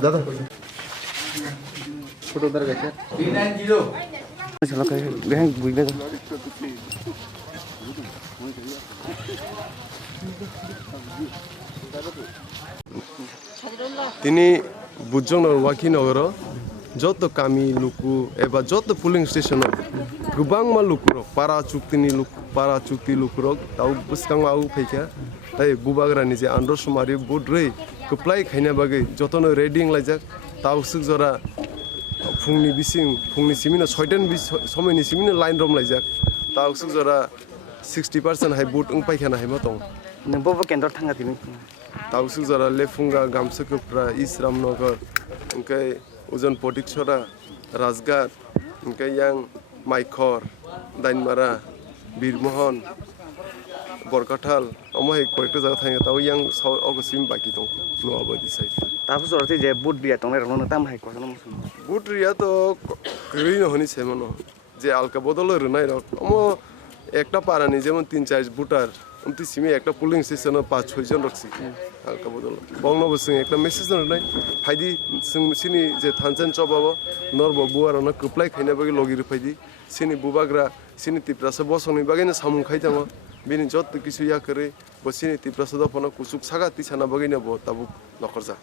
दादा फोटो उधर कैसे 390 चलो कहीं बुझने का তিনি বুজংনগর ওয়াকিনগর যত কামি লুকু এবা যত পুলিং স্টেশন গোবাং मा লুকুরক পারা চুক্তি লুকুরক তাও বুসকাং আউ ফেকা তাই বুবাগ্রানি যে আন্ডর সুমারি বুদ্রই কপ্লাই খাইনা বাগै যতন রেডিং লাইজাক তাও সুক জরা फुंनि सिमिनो 6 समयनि सिमिनो लाइन रम लाइजाक ताव सुक जरा 60% हाय बुट उं पाइखाना हाय मतों नंबो केन्द्र थांगा दिनि ताव सुक जरा लेफुंगा गामसकफ्रा इस्रामनगर ओंखाय उजन पटिकसरा राजगाट ओंखाय यां माइखर दाइनमारा बीरमोहन बरकाठाल अमहाय कयेक्ट जागा थाङो ताव यां अगसिम बाकी दं नआबो दिसाय ताबो जरते जे बुट बिया तंग रनो ताम हाय कोन मुसुम बुट रिया तो गरीन हनी सेमनो जे आलका बदल रनाय रक अमो एकटा पारानि जेमन 3-4 बुटार उमति सिमे एकटा पुलिंग स्टेशन 5-6 जन रक्सि आलका बदल बंगनो बसिं एकटा मेसेज रनाय फाइदि सिनि जे थानसेन चबाबो नरबो बुआरनो कप्लाय खायना बागै लगिर फाइदि सिनि बुबाग्रा सिनि तिप्रासे बसंनि बागैनो सामुं खायजामा बिनि जत किसु या करे बसिनि तिप्रासे दफना कुसुक सागा तिसाना बागैनो ब ताबु नखरजा